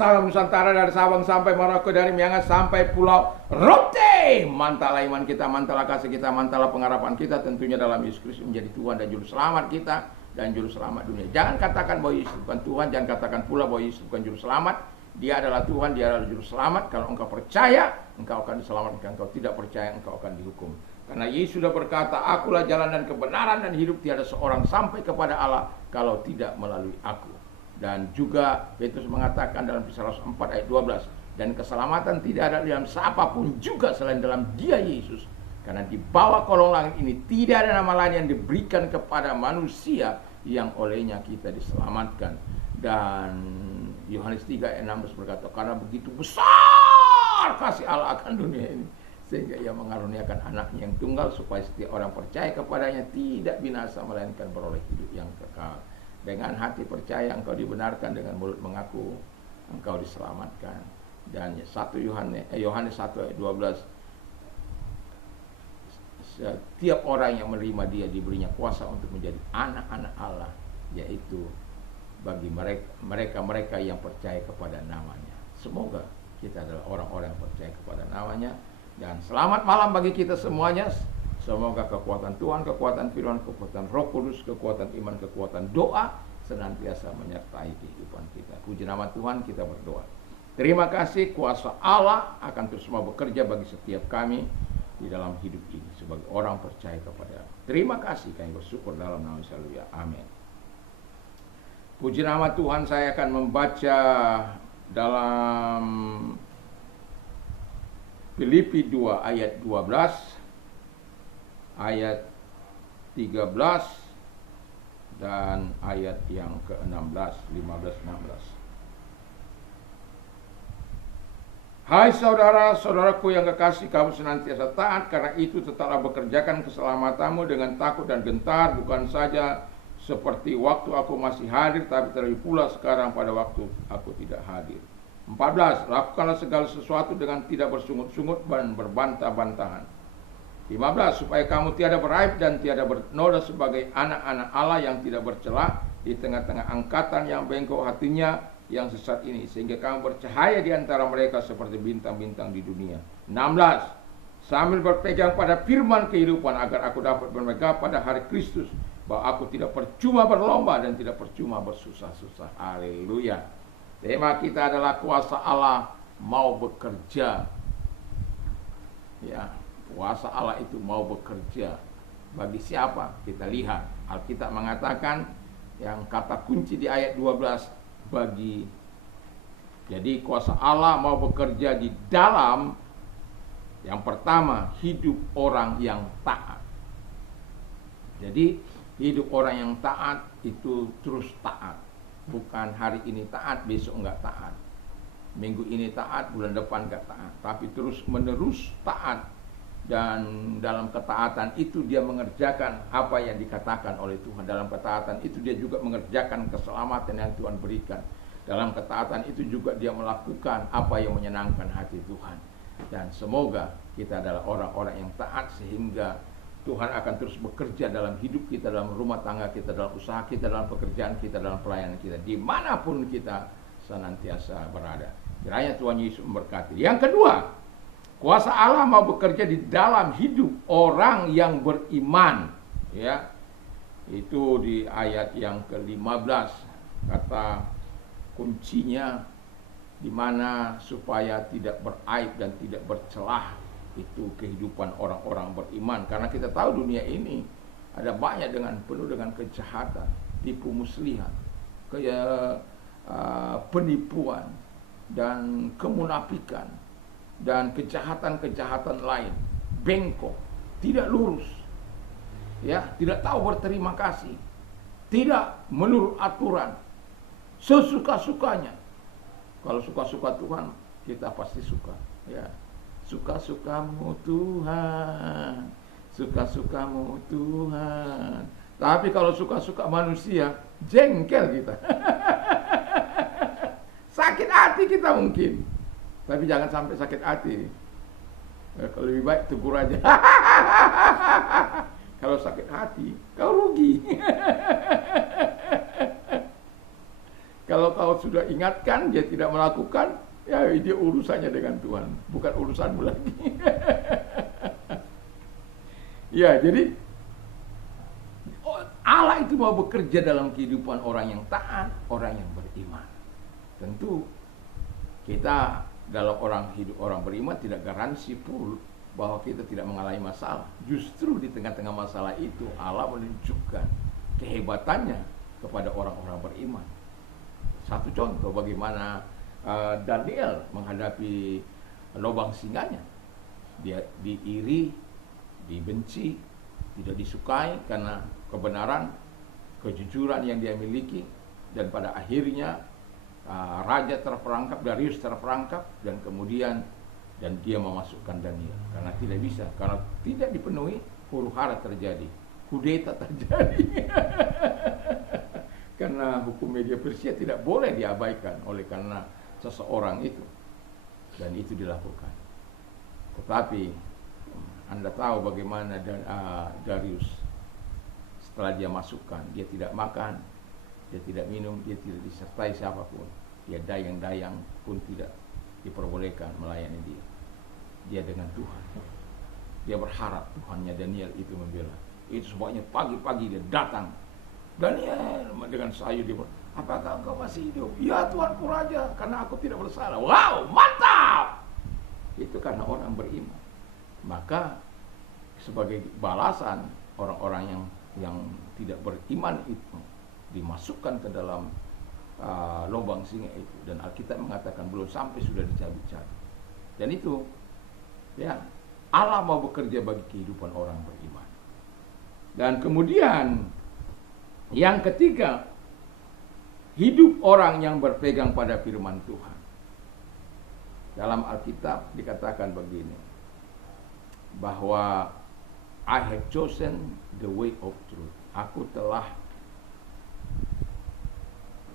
sampai Nusantara, dari Sabang sampai Merauke, dari Miangas sampai Pulau Rote. Mantalah iman kita, mantalah kasih kita, mantalah pengharapan kita tentunya dalam Yesus Kristus menjadi Tuhan dan Juru Selamat kita dan Juru Selamat dunia. Jangan katakan bahwa Yesus bukan Tuhan, jangan katakan pula bahwa Yesus bukan Juru Selamat. Dia adalah Tuhan, dia adalah Juru Selamat. Kalau engkau percaya, engkau akan diselamatkan. Engkau tidak percaya, engkau akan dihukum. Karena Yesus sudah berkata, akulah jalan dan kebenaran dan hidup, tiada seorang sampai kepada Allah kalau tidak melalui aku. Dan juga Petrus mengatakan dalam Kisah 4 ayat 12, dan keselamatan tidak ada dalam siapapun juga selain dalam Dia Yesus. Karena di bawah kolong langit ini tidak ada nama lain yang diberikan kepada manusia yang olehnya kita diselamatkan. Dan Yohanes 3 ayat 16 berkata, karena begitu besar kasih Allah akan dunia ini, sehingga Ia mengaruniakan anaknya yang tunggal, supaya setiap orang percaya kepadanya tidak binasa, melainkan beroleh hidup yang kekal. Dengan hati percaya engkau dibenarkan, dengan mulut mengaku engkau diselamatkan. Dan Yohanes 1 ayat 12, setiap orang yang menerima Dia diberinya kuasa untuk menjadi anak-anak Allah, yaitu bagi mereka yang percaya kepada namanya. Semoga kita adalah orang-orang yang percaya kepada namanya. Dan selamat malam bagi kita semuanya. Semoga kekuatan Tuhan, kekuatan firman, kekuatan Roh Kudus, kekuatan iman, kekuatan doa senantiasa menyertai kehidupan kita. Puji nama Tuhan, kita berdoa. Terima kasih, kuasa Allah akan terus mau bekerja bagi setiap kami di dalam hidup ini sebagai orang percaya kepada. Terima kasih, kami bersyukur dalam nama Yesus. Haleluya. Amin. Puji nama Tuhan, saya akan membaca dalam Filipi 2 ayat 12, ayat 13, dan ayat yang ke-16, 15, 16. Hai saudara-saudaraku yang kekasih, kamu senantiasa taat, karena itu tetaplah bekerjakan keselamatanmu dengan takut dan gentar, bukan saja seperti waktu aku masih hadir, tapi terlebih pula sekarang pada waktu aku tidak hadir. 14. Lakukanlah segala sesuatu dengan tidak bersungut-sungut dan berbantah-bantahan. 15. Supaya kamu tiada beraib dan tiada bernoda sebagai anak-anak Allah yang tidak bercela di tengah-tengah angkatan yang bengkok hatinya yang sesat ini, sehingga kamu bercahaya di antara mereka seperti bintang-bintang di dunia. 16. Sambil berpegang pada firman kehidupan, agar aku dapat bermegah pada hari Kristus, bahwa aku tidak percuma berlomba dan tidak percuma bersusah-susah. Haleluya. Tema kita adalah kuasa Allah mau bekerja. Ya, kuasa Allah itu mau bekerja. Bagi siapa? Kita lihat. Alkitab mengatakan yang kata kunci di ayat 12, bagi. Jadi kuasa Allah mau bekerja di dalam, yang pertama, hidup orang yang taat. Jadi hidup orang yang taat itu terus taat. Bukan hari ini taat, besok enggak taat. Minggu ini taat, bulan depan enggak taat. Tapi terus menerus taat. Dan dalam ketaatan itu dia mengerjakan apa yang dikatakan oleh Tuhan. Dalam ketaatan itu dia juga mengerjakan keselamatan yang Tuhan berikan. Dalam ketaatan itu juga dia melakukan apa yang menyenangkan hati Tuhan. Dan semoga kita adalah orang-orang yang taat, sehingga Tuhan akan terus bekerja dalam hidup kita, dalam rumah tangga kita, dalam usaha kita, dalam pekerjaan kita, dalam pelayanan kita, dimanapun kita senantiasa berada. Kiranya Tuhan Yesus memberkati. Yang kedua, kuasa Allah mau bekerja di dalam hidup orang yang beriman. Ya, itu di ayat yang ke-15, kata kuncinya, di mana supaya tidak beraib dan tidak bercelah. Itu kehidupan orang-orang beriman. Karena kita tahu dunia ini ada banyak penuh dengan kejahatan, tipu muslihat, penipuan, dan kemunafikan, dan kejahatan-kejahatan lain. Bengkok, tidak lurus, ya, tidak tahu berterima kasih, tidak menurut aturan, sesuka-sukanya. Kalau suka-suka Tuhan, kita pasti suka, ya. Suka-sukamu Tuhan, suka-sukamu Tuhan. Tapi kalau suka-suka manusia, jengkel kita. Sakit hati kita mungkin. Tapi jangan sampai sakit hati. Kalau lebih baik tegur aja. Kalau sakit hati, kau rugi. Kalau kau sudah ingatkan, dia tidak melakukan, ya dia urusannya dengan Tuhan, bukan urusanmu lagi. Ya, jadi Allah itu mau bekerja dalam kehidupan orang yang taat, orang yang beriman. Tentu kita dalam hidup orang beriman tidak garansi full bahwa kita tidak mengalami masalah. Justru di tengah-tengah masalah itu Allah menunjukkan kehebatannya kepada orang-orang beriman. Satu contoh bagaimana Daniel menghadapi lubang singanya. Dia diiri, dibenci, tidak disukai karena kebenaran, kejujuran yang dia miliki, dan pada akhirnya raja terperangkap, Darius terperangkap, dan kemudian dia memasukkan Daniel karena tidak bisa, karena tidak dipenuhi, huru-hara terjadi, kudeta terjadi. Karena hukum media Persia tidak boleh diabaikan oleh karena seseorang itu, dan itu dilakukan. Tetapi Anda tahu bagaimana Darius setelah dia masukkan, dia tidak makan, dia tidak minum, dia tidak disertai siapapun, dia dayang-dayang pun tidak diperbolehkan melayani dia. Dia dengan Tuhan, dia berharap Tuhannya Daniel itu membela. Itu sebabnya pagi-pagi dia datang, Daniel dengan sayu dia, apakah engkau masih hidup? Ya Tuanku Raja, karena aku tidak bersalah. Wow, mantap! Itu karena orang beriman. Maka sebagai balasan, orang-orang yang tidak beriman itu dimasukkan ke dalam lubang singa itu, dan Alkitab mengatakan belum sampai sudah dicabut-cabut. Dan itu ya, Allah mau bekerja bagi kehidupan orang beriman. Dan kemudian yang ketiga, hidup orang yang berpegang pada firman Tuhan. Dalam Alkitab dikatakan begini, bahwa I have chosen the way of truth. Aku telah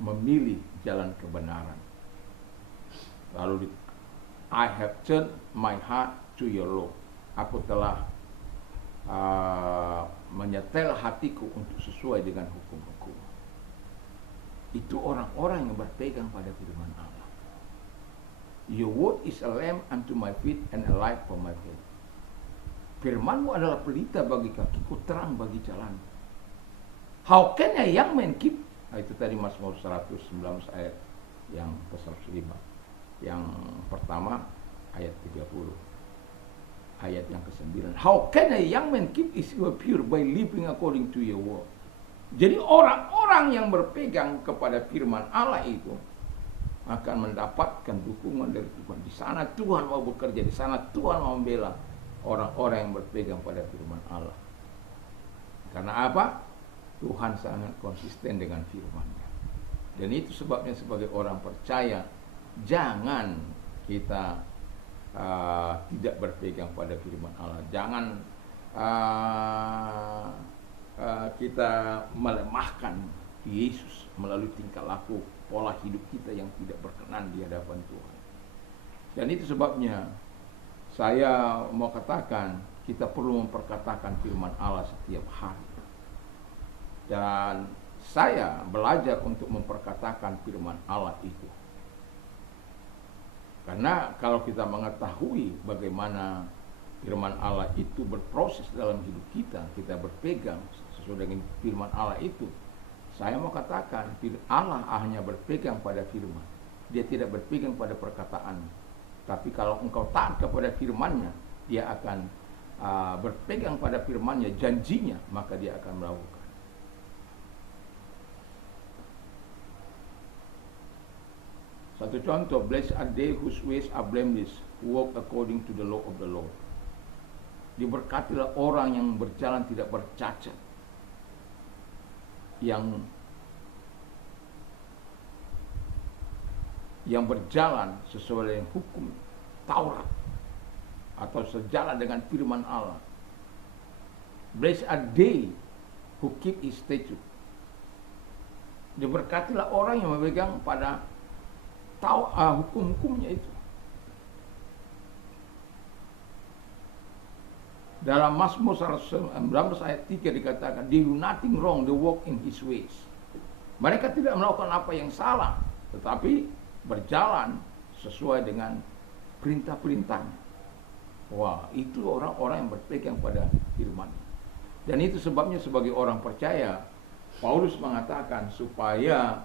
memilih jalan kebenaran. Lalu I have turned my heart to your law. Aku telah menyetel hatiku untuk sesuai dengan hukum-hukum. Itu orang-orang yang berpegang pada firman Allah. Your word is a lamp unto my feet and a light for my path. Firmanmu adalah pelita bagi kakiku, terang bagi jalan. How can a young man keep? Itu tadi Mazmur 119 ayat yang ke-105. Yang pertama ayat 30. Ayat yang ke-9. How can a young man keep his way pure by living according to your word? Jadi orang-orang yang berpegang kepada firman Allah itu akan mendapatkan dukungan dari Tuhan. Di sana Tuhan mau bekerja, di sana Tuhan mau membela orang-orang yang berpegang pada firman Allah. Karena apa? Tuhan sangat konsisten dengan firman-Nya. Dan itu sebabnya sebagai orang percaya, jangan kita tidak berpegang pada firman Allah. Jangan kita melemahkan Yesus melalui tingkah laku, pola hidup kita yang tidak berkenan di hadapan Tuhan. Dan itu sebabnya saya mau katakan, kita perlu memperkatakan firman Allah setiap hari. Dan saya belajar untuk memperkatakan firman Allah itu. Karena kalau kita mengetahui bagaimana firman Allah itu berproses dalam hidup kita, kita berpegang sesuai dengan firman Allah itu. Saya mau katakan, Allah hanya berpegang pada firman. Dia tidak berpegang pada perkataan. Tapi kalau engkau taat kepada firman-Nya, dia akan berpegang pada firman-Nya, janjinya, maka dia akan melakukan. Satu contoh, blessed are they whose ways are blameless, who walk according to the law of the Lord. Diberkatilah orang yang berjalan tidak bercacat, yang berjalan sesuai dengan hukum Taurat atau sejalan dengan firman Allah. Blessed are they who keep his statute. Diberkatilah orang yang memegang pada hukum-hukumnya itu. Dalam Mazmur 119 ayat 3 dikatakan, they do nothing wrong, they walk in his ways. Mereka tidak melakukan apa yang salah, tetapi berjalan sesuai dengan perintah-perintahnya. Wah, itu orang-orang yang berpegang pada firman. Dan itu sebabnya sebagai orang percaya, Paulus mengatakan supaya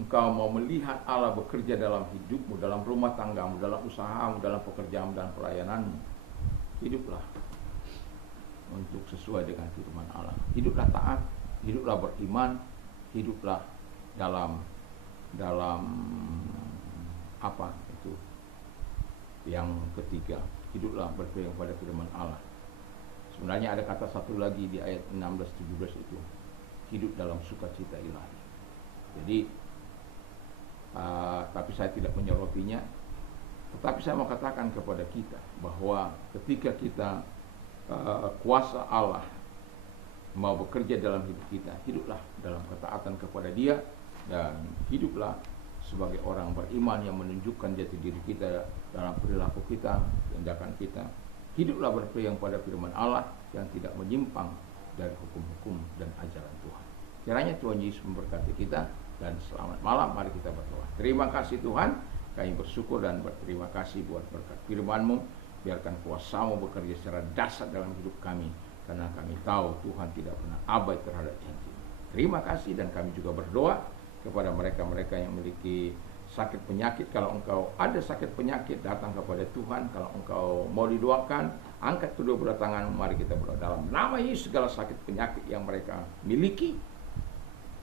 engkau mau melihat Allah bekerja dalam hidupmu, dalam rumah tanggamu, dalam usahamu, dalam pekerjaanmu, dalam pelayananmu. Hiduplah untuk sesuai dengan firman Allah. Hiduplah taat, hiduplah beriman, hiduplah dalam apa itu? Yang ketiga, hiduplah berpegang pada firman Allah. Sebenarnya ada kata satu lagi di ayat 16-17 itu, hidup dalam sukacita ilahi. Jadi tapi saya tidak menyorotinya, tetapi saya mau katakan kepada kita bahwa ketika kita kuasa Allah mau bekerja dalam hidup kita, hiduplah dalam ketaatan kepada Dia, dan hiduplah sebagai orang beriman yang menunjukkan jati diri kita dalam perilaku kita, tindakan kita. Hiduplah berpegang pada firman Allah yang tidak menyimpang dari hukum-hukum dan ajaran Tuhan. Kiranya Tuhan Yesus memberkati kita, dan selamat malam. Mari kita berdoa. Terima kasih Tuhan, kami bersyukur dan berterima kasih buat berkat firman-Mu. Biarkan kuasa-Mu bekerja secara dahsyat dalam hidup kami, karena kami tahu Tuhan tidak pernah abai terhadap janji. Terima kasih, dan kami juga berdoa kepada mereka-mereka yang memiliki sakit penyakit. Kalau engkau ada sakit penyakit, datang kepada Tuhan. Kalau engkau mau didoakan, angkat kedua belah tangan, mari kita berdoa. Dalam nama Yesus, segala sakit penyakit yang mereka miliki,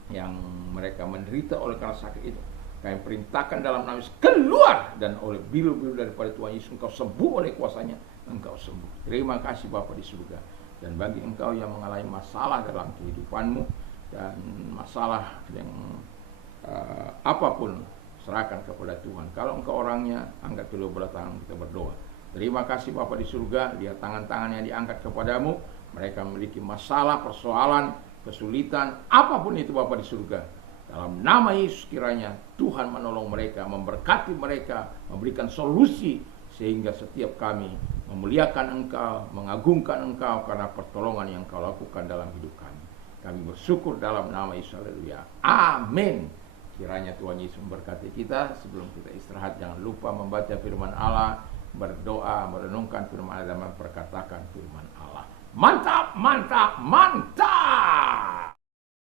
yang mereka menderita oleh karena sakit itu, kami perintahkan dalam nama Yesus, keluar, dan oleh bilu-bilu daripada Tuhan Yesus, engkau sembuh oleh kuasanya, engkau sembuh. Terima kasih Bapa di surga. Dan bagi engkau yang mengalami masalah dalam kehidupanmu, dan masalah yang apapun, serahkan kepada Tuhan. Kalau engkau orangnya, angkat kedua belah tangan, kita berdoa. Terima kasih Bapa di surga, lihat tangan-tangan yang diangkat kepadamu. Mereka memiliki masalah, persoalan, kesulitan, apapun itu Bapa di surga. Dalam nama Yesus kiranya Tuhan menolong mereka, memberkati mereka, memberikan solusi, sehingga setiap kami memuliakan Engkau, mengagungkan Engkau karena pertolongan yang Kau lakukan dalam hidup kami. Kami bersyukur dalam nama Yesus. Haleluya. Amin. Kiranya Tuhan Yesus memberkati kita. Sebelum kita istirahat, jangan lupa membaca firman Allah, berdoa, merenungkan firman Allah, dan memperkatakan firman Allah. Mantap, mantap, mantap.